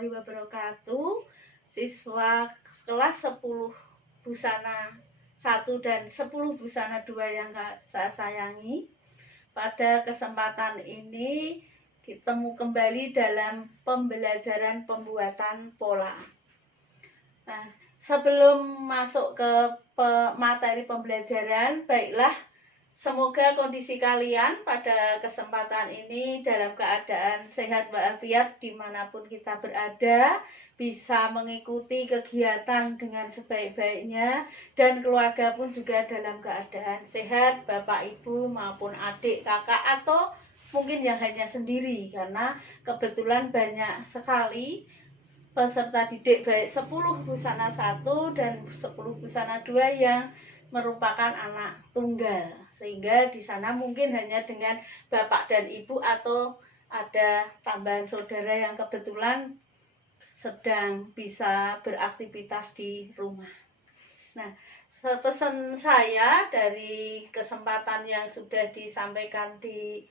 warahmatullahi wabarakatuh. Siswa kelas 10 busana 1 dan 10 busana 2 yang saya sayangi. Pada kesempatan ini ketemu kembali dalam pembelajaran pembuatan pola. Nah, sebelum masuk ke materi pembelajaran, baiklah, semoga kondisi kalian pada kesempatan ini dalam keadaan sehat walafiat dimanapun kita berada, bisa mengikuti kegiatan dengan sebaik-baiknya, dan keluarga pun juga dalam keadaan sehat, bapak ibu maupun adik kakak atau mungkin yang hanya sendiri, karena kebetulan banyak sekali peserta didik baik 10 busana 1 dan 10 busana 2 yang merupakan anak tunggal, sehingga di sana mungkin hanya dengan bapak dan ibu atau ada tambahan saudara yang kebetulan sedang bisa beraktivitas di rumah. Nah, pesan saya dari kesempatan yang sudah disampaikan di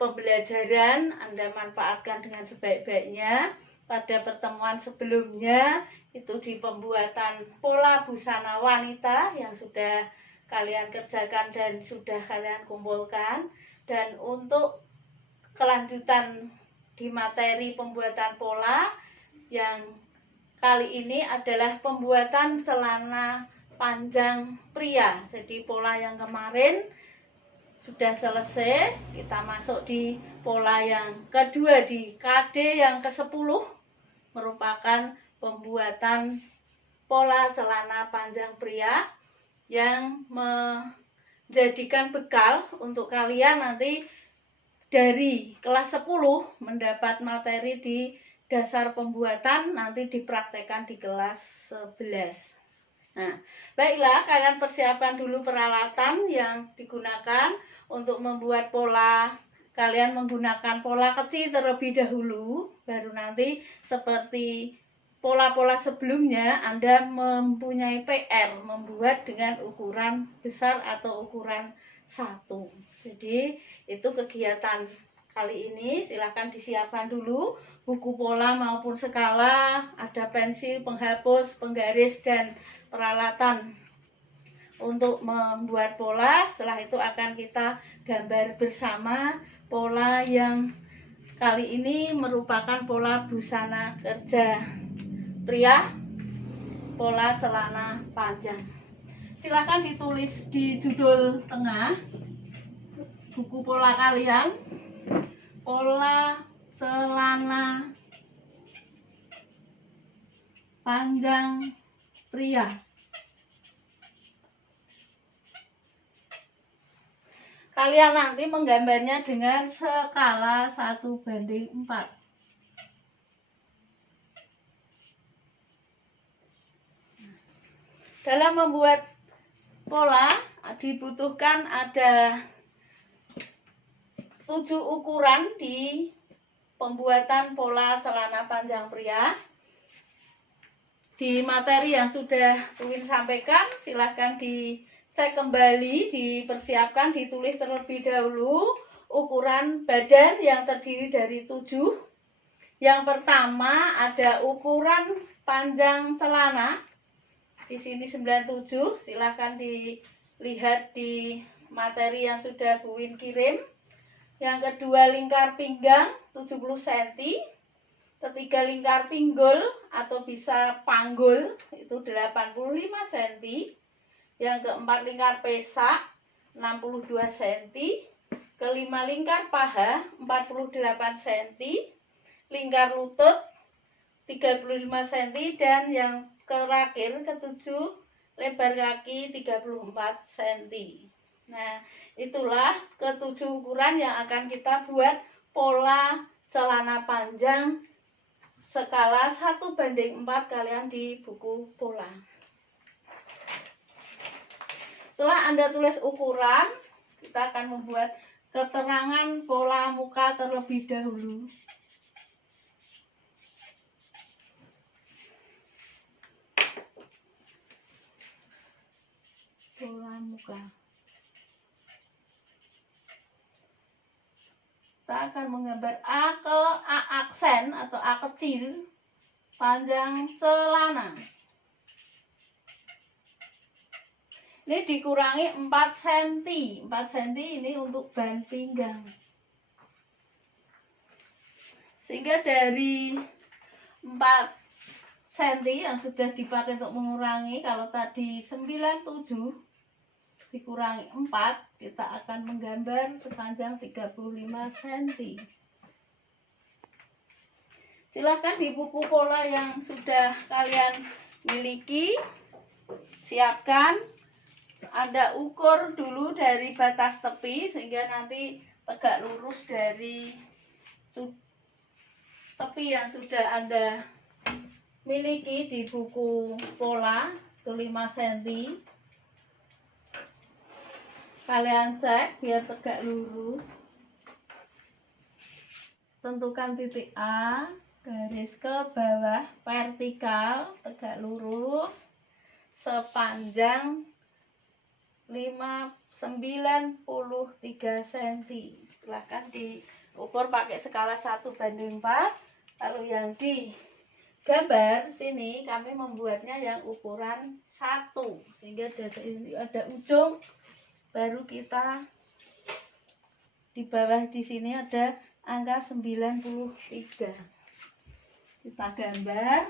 pembelajaran, Anda manfaatkan dengan sebaik-baiknya. Pada pertemuan sebelumnya itu di pembuatan pola busana wanita yang sudah kalian kerjakan dan sudah kalian kumpulkan, dan untuk kelanjutan di materi pembuatan pola yang kali ini adalah pembuatan celana panjang pria. Jadi pola yang kemarin sudah selesai, kita masuk di pola yang kedua di KD yang ke-10, merupakan pembuatan pola celana panjang pria yang menjadikan bekal untuk kalian nanti dari kelas 10 mendapat materi di dasar pembuatan, nanti dipraktekkan di kelas 11. Nah, baiklah, kalian persiapkan dulu peralatan yang digunakan untuk membuat pola. Kalian menggunakan pola kecil terlebih dahulu, baru nanti seperti pola-pola sebelumnya Anda mempunyai PR membuat dengan ukuran besar atau ukuran 1. Jadi itu kegiatan kali ini. Silahkan disiapkan dulu buku pola maupun skala, ada pensil, penghapus, penggaris, dan peralatan untuk membuat pola. Setelah itu akan kita gambar bersama pola yang kali ini merupakan pola busana kerja pria, pola celana panjang. Silahkan ditulis di judul tengah buku pola kalian, pola celana panjang pria. Kalian nanti menggambarnya dengan skala 1:4. Dalam membuat pola dibutuhkan ada 7 ukuran di pembuatan pola celana panjang pria. Di materi yang sudah Uwin sampaikan, silahkan dicek kembali, dipersiapkan, ditulis terlebih dahulu ukuran badan yang terdiri dari 7. Yang pertama ada ukuran panjang celana. Di sini 97, silahkan dilihat di materi yang sudah Bu Win kirim. Yang kedua lingkar pinggang 70 cm. Ketiga lingkar pinggul atau bisa panggul itu 85 cm. Yang keempat lingkar pesak 62 cm. Kelima lingkar paha 48 cm. Lingkar lutut 35 cm, dan yang terakhir ketujuh lebar kaki 34 cm. Nah, itulah ketujuh ukuran yang akan kita buat pola celana panjang skala 1:4 kalian di buku pola. Setelah Anda tulis ukuran, kita akan membuat keterangan pola muka terlebih dahulu. Pola muka. Kita akan menggambar A aksen atau A kecil panjang celana. Ini dikurangi 4 cm. 4 cm ini untuk ban pinggang. Sehingga dari 4 cm yang sudah dipakai untuk mengurangi, kalau tadi 97 dikurangi 4, kita akan menggambar sepanjang 35 cm. Silahkan di buku pola yang sudah kalian miliki, siapkan. Anda ukur dulu dari batas tepi sehingga nanti tegak lurus dari tepi yang sudah Anda miliki di buku pola itu 5 cm. Kalian cek biar tegak lurus. Tentukan titik A, garis ke bawah vertikal tegak lurus sepanjang 93 cm. Silahkan diukur pakai skala 1:4. Lalu yang di gambar sini kami membuatnya yang ukuran 1, sehingga ada ujung, baru kita di bawah di sini ada angka 93. Kita gambar.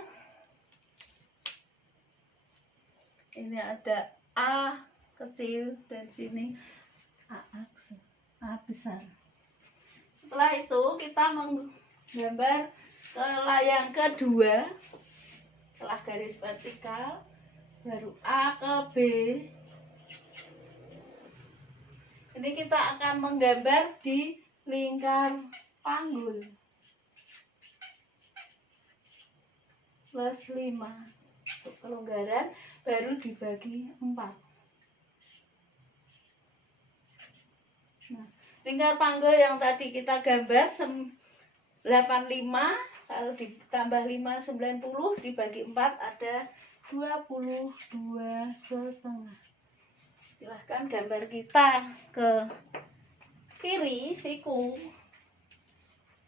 Ini ada A kecil dan sini A besar. Setelah itu kita menggambar ke layang kedua. Setelah garis vertikal, baru A ke B. Ini kita akan menggambar di lingkar panggul plus 5. Untuk kelonggaran baru dibagi 4. Nah, lingkar panggul yang tadi kita gambar 85, lalu ditambah 5, 90, dibagi 4 ada 22,5. Silahkan gambar kita ke kiri, siku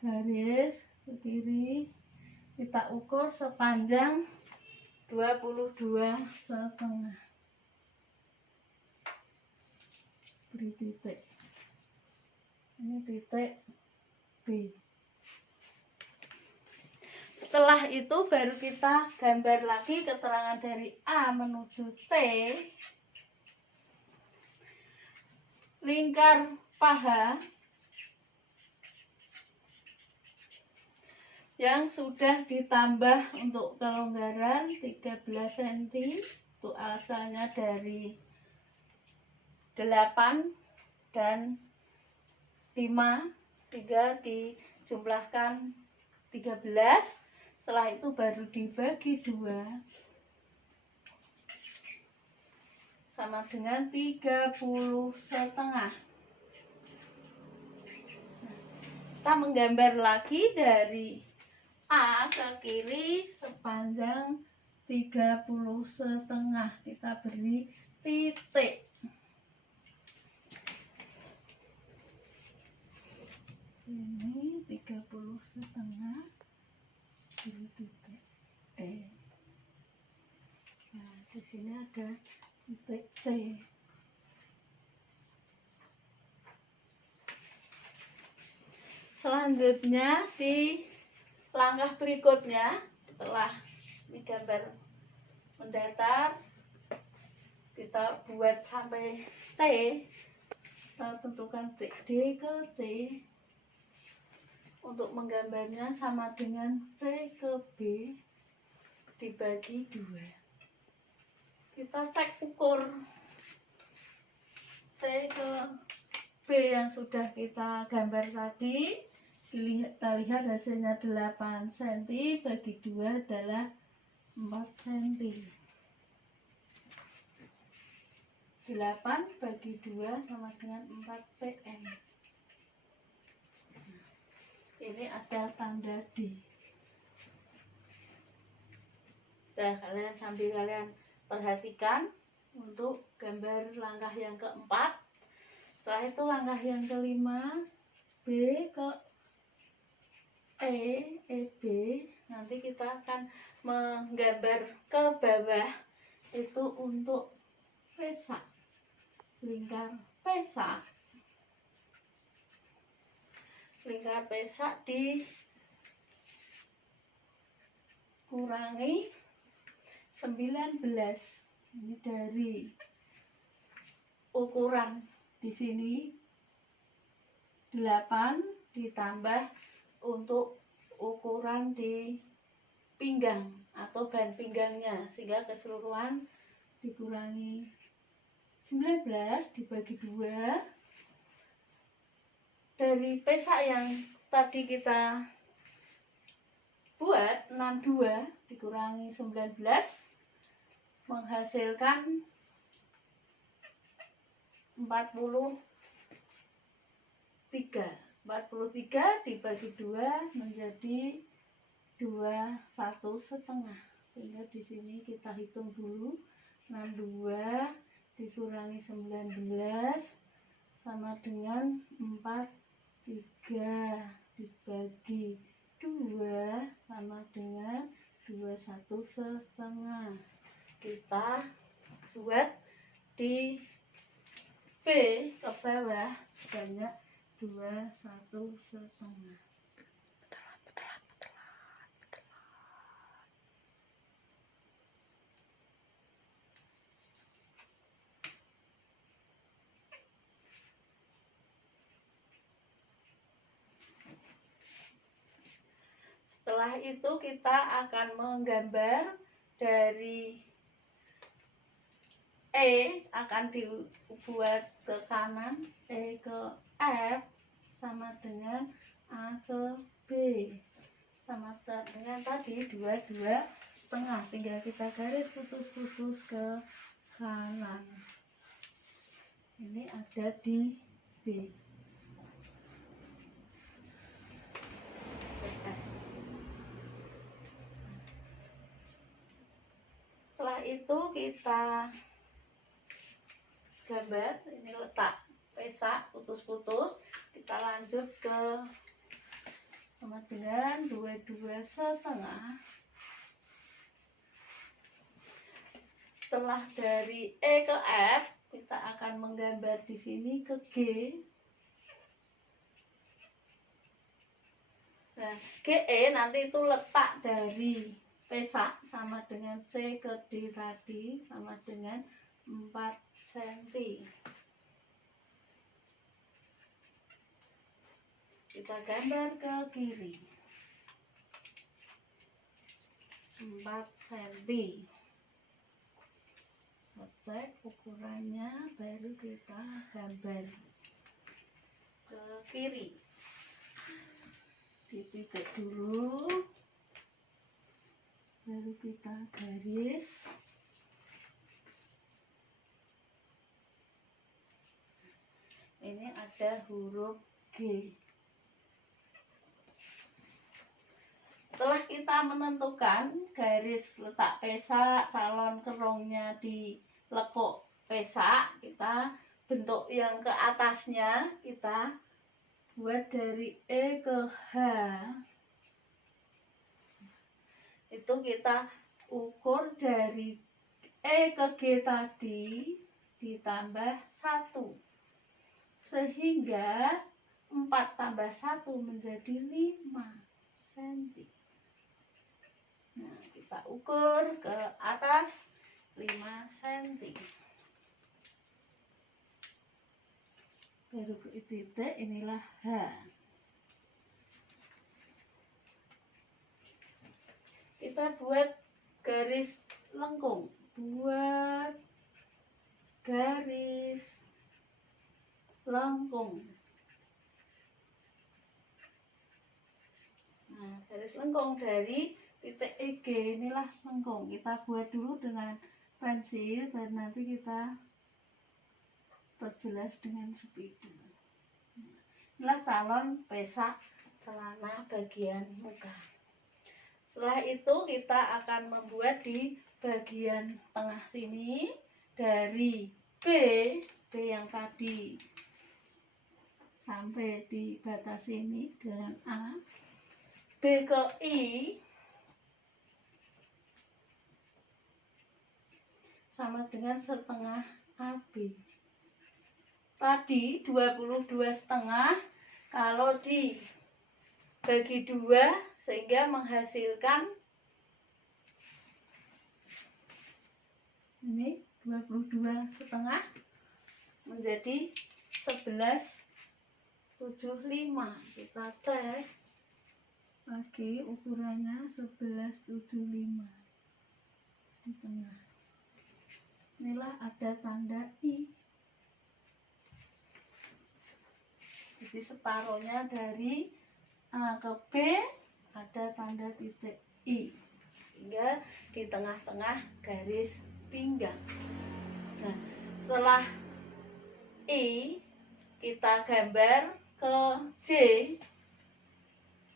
garis ke kiri, kita ukur sepanjang 22,5. Beri titik. Ini titik B. Setelah itu baru kita gambar lagi keterangan dari A menuju C. Lingkar paha yang sudah ditambah untuk kelonggaran 13 cm. Itu asalnya dari 8 dan 5, 3 dijumlahkan 13. Setelah itu baru dibagi 2 sama dengan 30,5. Kita menggambar lagi dari A ke kiri sepanjang 30,5. Kita beri titik. Ini 30,5, beri titik E. Nah, di sini ada titik C. Selanjutnya di langkah berikutnya, setelah digambar mendatar, kita buat sampai C. Kita tentukan D ke C. Untuk menggambarnya sama dengan C ke B dibagi 2. Kita cek ukur C ke B yang sudah kita gambar tadi. Kita lihat hasilnya 8 cm bagi 2 adalah 4 cm. 8 bagi 2 sama dengan 4 cm. Ini ada tanda D. Nah, sambil kalian perhatikan untuk gambar langkah yang keempat. Setelah itu langkah yang kelima, B ke E, B. Nanti kita akan menggambar ke bawah itu untuk pesak, lingkar pesak. Lingkar pesak dikurangi 19. Ini dari ukuran di sini 8 ditambah untuk ukuran di pinggang atau ban pinggangnya, sehingga keseluruhan dikurangi 19 dibagi 2. Dari pesak yang tadi kita buat 62 dikurangi 19 menghasilkan 43. 43 dibagi 2 menjadi 21,5. Sehingga di sini kita hitung dulu, 62 dikurangi 19 sama dengan 43 dibagi 2 sama dengan 21,5. Kita buat di B ke bawah banyak 21,5. Setelah itu kita akan menggambar dari E akan dibuat ke kanan, E ke F sama dengan A ke B, sama dengan tadi 22,5. Tinggal kita garis putus-putus ke kanan. Ini ada di B. Setelah itu kita gambar, ini letak pesak putus-putus, kita lanjut ke sama dengan 22,5. Setelah dari E ke F, kita akan menggambar di sini ke G. Nah, GE nanti itu letak dari pesak sama dengan C ke D tadi sama dengan 4 cm. Kita gambar ke kiri 4 cm. Cek ukurannya, baru kita gambar ke kiri. Dititik dulu, baru kita garis. Ini ada huruf G. Setelah kita menentukan garis letak pesak, calon kerongnya di lekuk pesak, kita bentuk yang ke atasnya kita buat dari E ke H. Itu kita ukur dari E ke G tadi ditambah 1, sehingga 4 tambah 1 menjadi 5 cm. Nah, kita ukur ke atas 5 cm. Baru ke titik, inilah H. Kita buat garis lengkung, buat garis lengkung. Nah, garis lengkung dari titik EG, inilah lengkung. Kita buat dulu dengan pensil dan nanti kita perjelas dengan spidol. Inilah calon pesak celana bagian muka. Setelah itu kita akan membuat di bagian tengah sini dari B yang tadi sampai di batas ini dengan A, B ke I sama dengan setengah AB. Tadi 22,5 kalau dibagi 2 sehingga menghasilkan ini 22,5 menjadi 11,75. Kita cek lagi ukurannya 11,75 di tengah. Inilah ada tanda I. Jadi separuhnya dari A ke B ada tanda titik I, hingga di tengah-tengah garis pinggang. Nah, setelah I kita gambar ke J,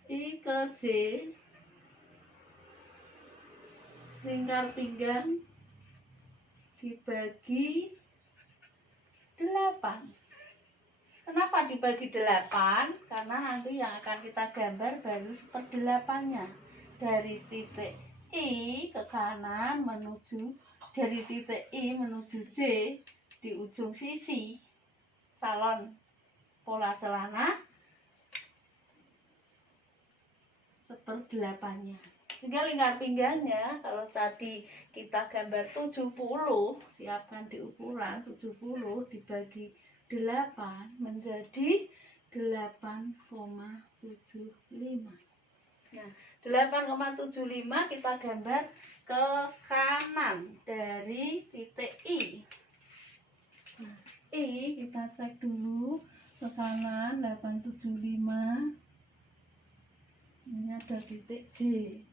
I ke J, lingkar pinggang dibagi 8. Kenapa dibagi 8? Karena nanti yang akan kita gambar baru per-8-nya. Dari titik I ke kanan menuju, dari titik I menuju J di ujung sisi salon pola celana seper-8-nya. Sehingga lingkar pinggangnya kalau tadi kita gambar 70, siapkan di ukuran 70 dibagi 8 menjadi 8,75. Nah, 8,75 kita gambar ke kanan dari titik I. Nah, I kita cek dulu ke kanan 875. Ini ada titik J.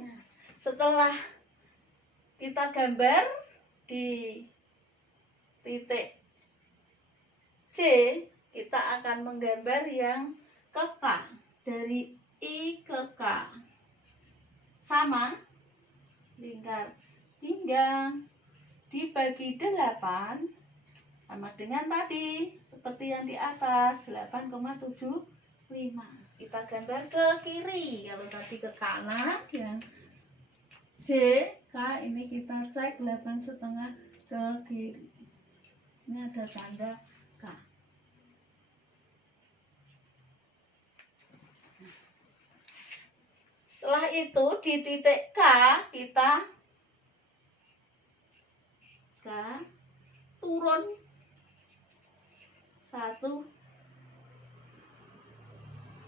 Nah, setelah kita gambar di titik C, kita akan menggambar yang ke K. Dari I ke K sama lingkar pinggang dibagi 8 sama dengan tadi seperti yang di atas 8,75. Kita gambar ke kiri. Kalau tadi ke kanan yang J, K ini kita cek 8,5 ke kiri. Ini ada tanda K. Setelah itu di titik K kita turun 1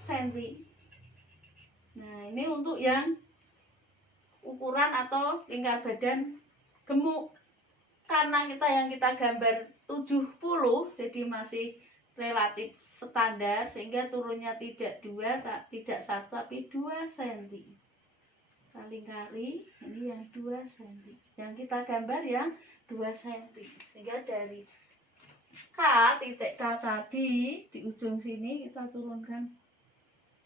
cm. Nah, ini untuk yang ukuran atau lingkar badan gemuk. Karena yang kita gambar 70, jadi masih relatif standar, sehingga turunnya tidak 2, tidak 1, tapi 2 cm. Kita lingkari, ini yang 2 cm. Yang kita gambar yang 2 cm. Sehingga dari K, titik K tadi, di ujung sini kita turunkan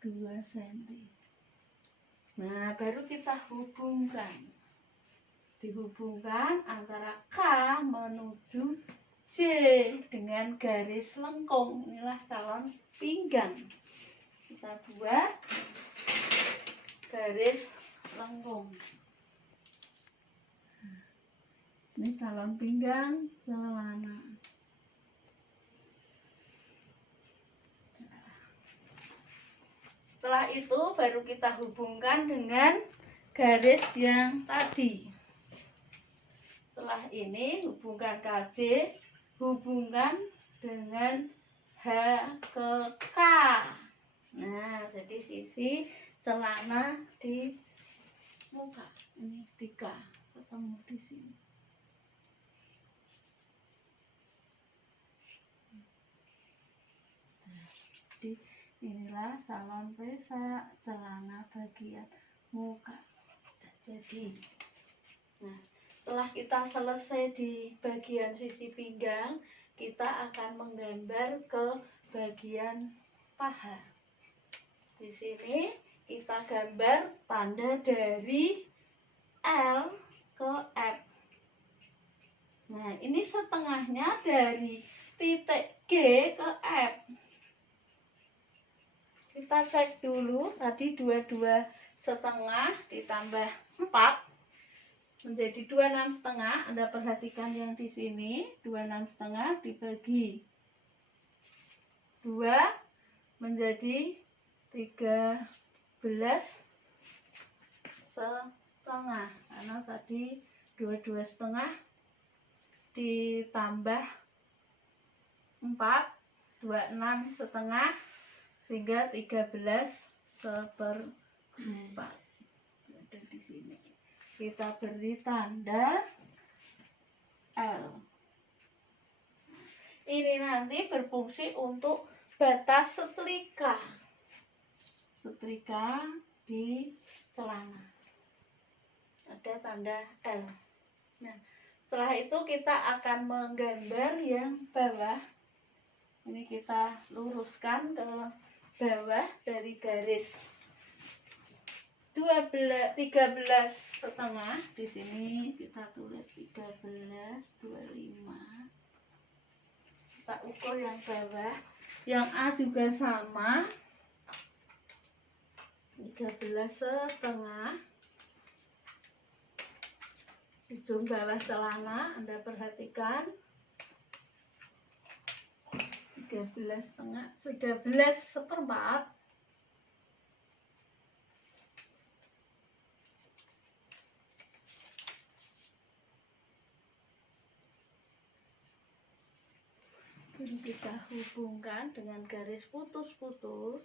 2 cm. Nah, baru kita hubungkan. Dihubungkan antara K menuju J dengan garis lengkung. Inilah calon pinggang. Kita buat garis lengkung. Ini calon pinggang celana. Setelah itu baru kita hubungkan dengan garis yang tadi. Setelah ini hubungkan KJ, hubungkan dengan H ke K. Nah, jadi sisi celana di muka ini di K, ketemu di sini. Jadi inilah calon pesa celana bagian muka. Jadi, nah, setelah kita selesai di bagian sisi pinggang, kita akan menggambar ke bagian paha. Di sini kita gambar tanda dari L ke F. Nah, ini setengahnya dari titik G ke F. Kita cek dulu, tadi 22,5 ditambah 4 menjadi 26,5. Anda perhatikan yang di sini 26,5 dibagi 2 menjadi 13,5, karena tadi 22,5 ditambah 4, 26,5, sehingga 13/4. Ada di sini. Kita beri tanda L. Ini nanti berfungsi untuk batas setrika. Setrika di celana. Ada tanda L. Nah, setelah itu kita akan menggambar yang bawah. Ini kita luruskan ke bawah dari garis 13,5. Di sini kita tulis 13,25. Kita ukur yang bawah. Yang A juga sama, 13,5. Ujung bawah celana Anda perhatikan 13,4. Ini kita hubungkan dengan garis putus-putus.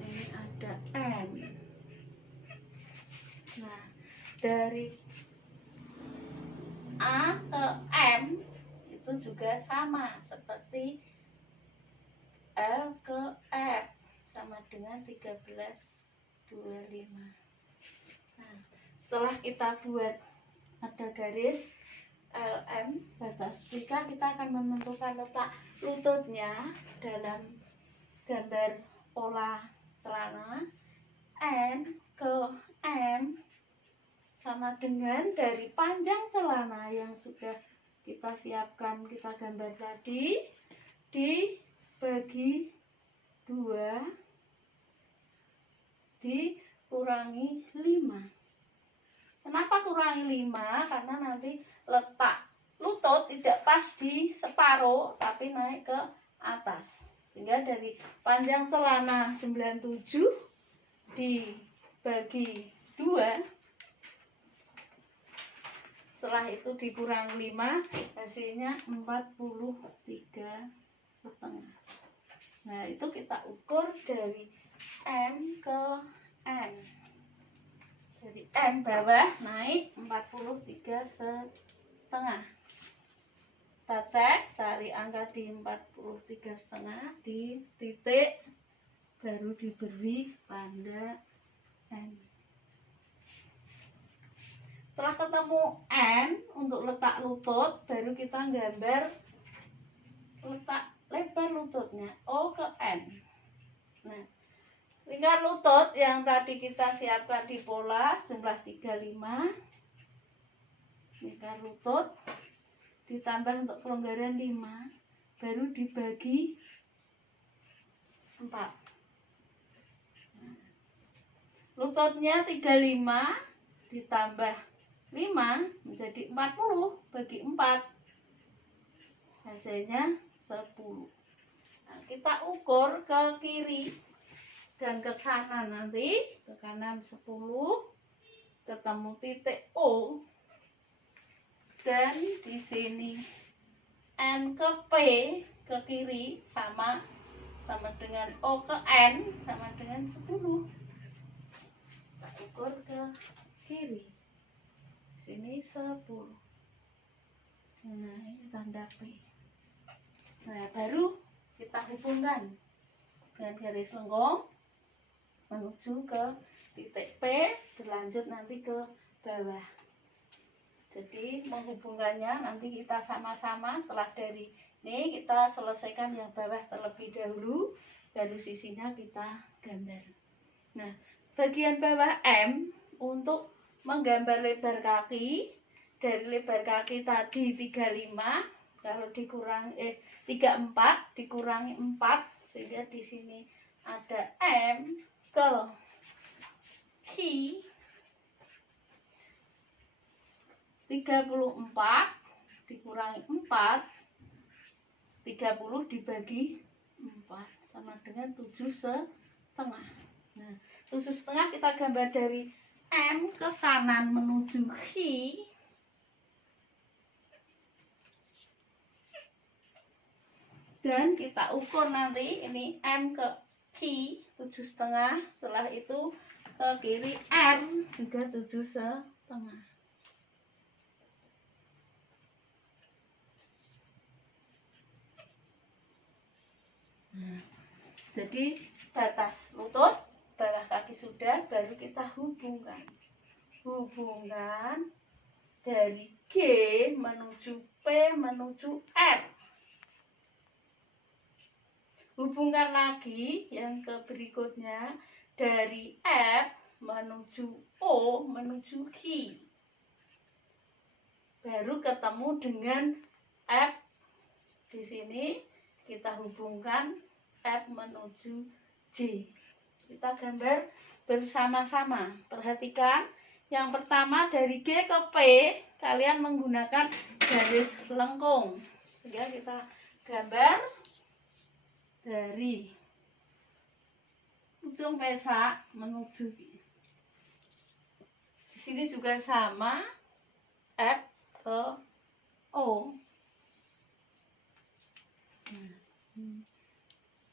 Ini ada M. Nah, dari A ke M itu juga sama seperti L ke F, sama dengan 13,25. Nah, setelah kita buat ada garis LM batas setrika, kita akan menentukan letak lututnya dalam gambar pola celana. N ke M sama dengan dari panjang celana yang sudah kita siapkan, kita gambar tadi, dibagi 2 dikurangi 5. Kenapa kurangi 5? Karena nanti letak lutut tidak pas di separuh tapi naik ke atas. Sehingga dari panjang celana 97 dibagi 2, setelah itu dikurangi 5, hasilnya 43,5. Nah, itu kita ukur dari M ke N. Dari M bawah naik 43,5. Kita cek, cari angka di 43,5, di titik baru diberi tanda N. Setelah ketemu N untuk letak lutut, baru kita gambar letak lebar lututnya, O ke N. Nah, lingkar lutut yang tadi kita siapkan di pola jumlah 35. Lingkar lutut ditambah untuk pelonggaran 5, baru dibagi 4. Nah, lututnya 35 ditambah 5 menjadi 40 bagi 4, hasilnya 10. Nah, kita ukur ke kiri dan ke kanan nanti. Ke kanan 10, ketemu titik O, dan di sini N ke P ke kiri sama dengan O ke N sama dengan 10. Kita ukur ke kiri. Sini 10. Nah, ini tanda P. Nah, baru kita hubungkan dengan garis lengkung menuju ke titik P, berlanjut nanti ke bawah. Jadi menghubungkannya nanti kita sama-sama. Setelah dari ini kita selesaikan yang bawah terlebih dahulu, baru sisinya kita gambar. Nah, bagian bawah M untuk menggambar lebar kaki dari lebar kaki tadi 35, kalau dikurang 34 dikurangi 4, sehingga di sini ada M ke Q 34 dikurangi 4, 30 dibagi 4 sama dengan 7,5. Nah, 7,5 kita gambar dari M ke kanan menuju Q. Dan kita ukur nanti ini M ke Q 7,5, setelah itu ke kiri M juga 7,5. Jadi batas lutut, bawah kaki sudah, baru kita hubungkan dari G menuju P menuju R. Hubungkan lagi yang ke berikutnya dari F menuju O menuju Q. Baru ketemu dengan F. Di sini kita hubungkan F menuju J. Kita gambar bersama-sama. Perhatikan, yang pertama dari G ke P kalian menggunakan garis lengkung. Ya, kita gambar dari ujung pesak menuju di sini juga sama, F ke O.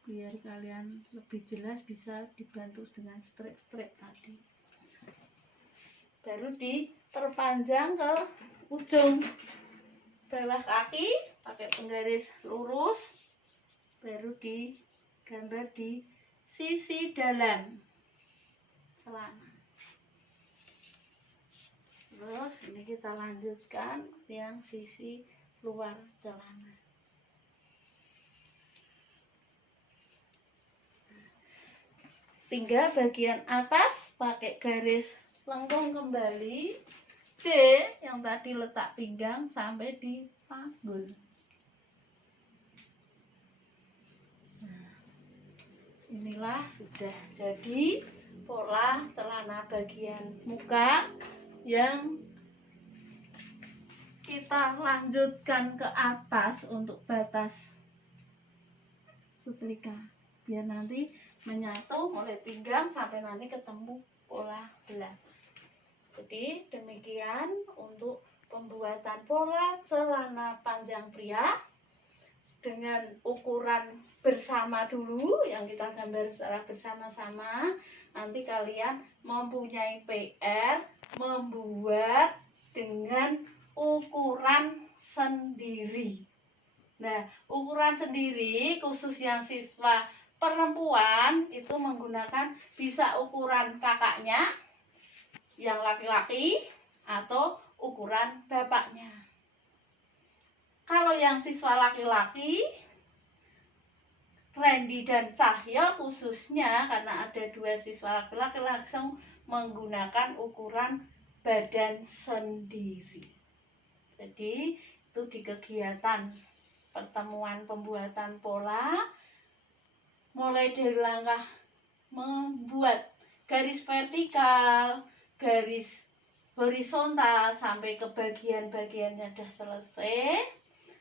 Biar kalian lebih jelas bisa dibantu dengan strip-strip tadi. Baru diperpanjang ke ujung bawah kaki pakai penggaris lurus, baru digambar di sisi dalam celana. Terus ini kita lanjutkan yang sisi luar celana. Tinggal bagian atas pakai garis lengkung kembali, C yang tadi letak pinggang sampai di panggul. Nah, inilah sudah jadi pola celana bagian muka yang kita lanjutkan ke atas untuk batas setrika, biar nanti menyatu mulai pinggang sampai nanti ketemu pola belakang. Jadi demikian untuk pembuatan pola celana panjang pria dengan ukuran bersama dulu yang kita gambar secara bersama-sama. Nanti kalian mempunyai PR membuat dengan ukuran sendiri. Nah, ukuran sendiri khusus yang siswa perempuan itu menggunakan bisa ukuran kakaknya yang laki-laki atau ukuran bapaknya. Kalau yang siswa laki-laki, Randy dan Cahyo khususnya karena ada 2 siswa laki-laki langsung menggunakan ukuran badan sendiri. Jadi itu di kegiatan pertemuan pembuatan pola, mulai dari langkah membuat garis vertikal, garis horizontal sampai ke bagian-bagiannya sudah selesai.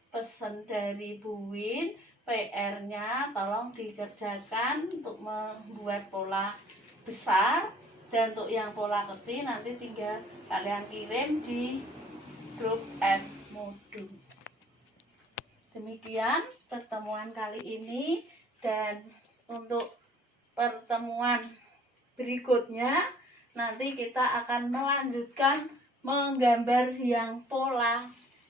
Pesan dari Bu Win, PR-nya tolong dikerjakan untuk membuat pola besar, dan untuk yang pola kecil nanti tinggal kalian kirim di grup Edmodo. Demikian pertemuan kali ini, dan untuk pertemuan berikutnya nanti kita akan melanjutkan menggambar yang pola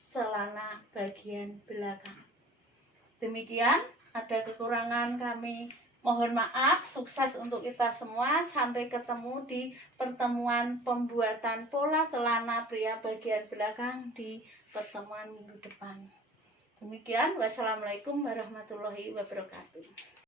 celana bagian belakang. Demikian, ada kekurangan kami mohon maaf. Sukses untuk kita semua. Sampai ketemu di pertemuan pembuatan pola celana pria bagian belakang di pertemuan minggu depan. Demikian, wassalamualaikum warahmatullahi wabarakatuh.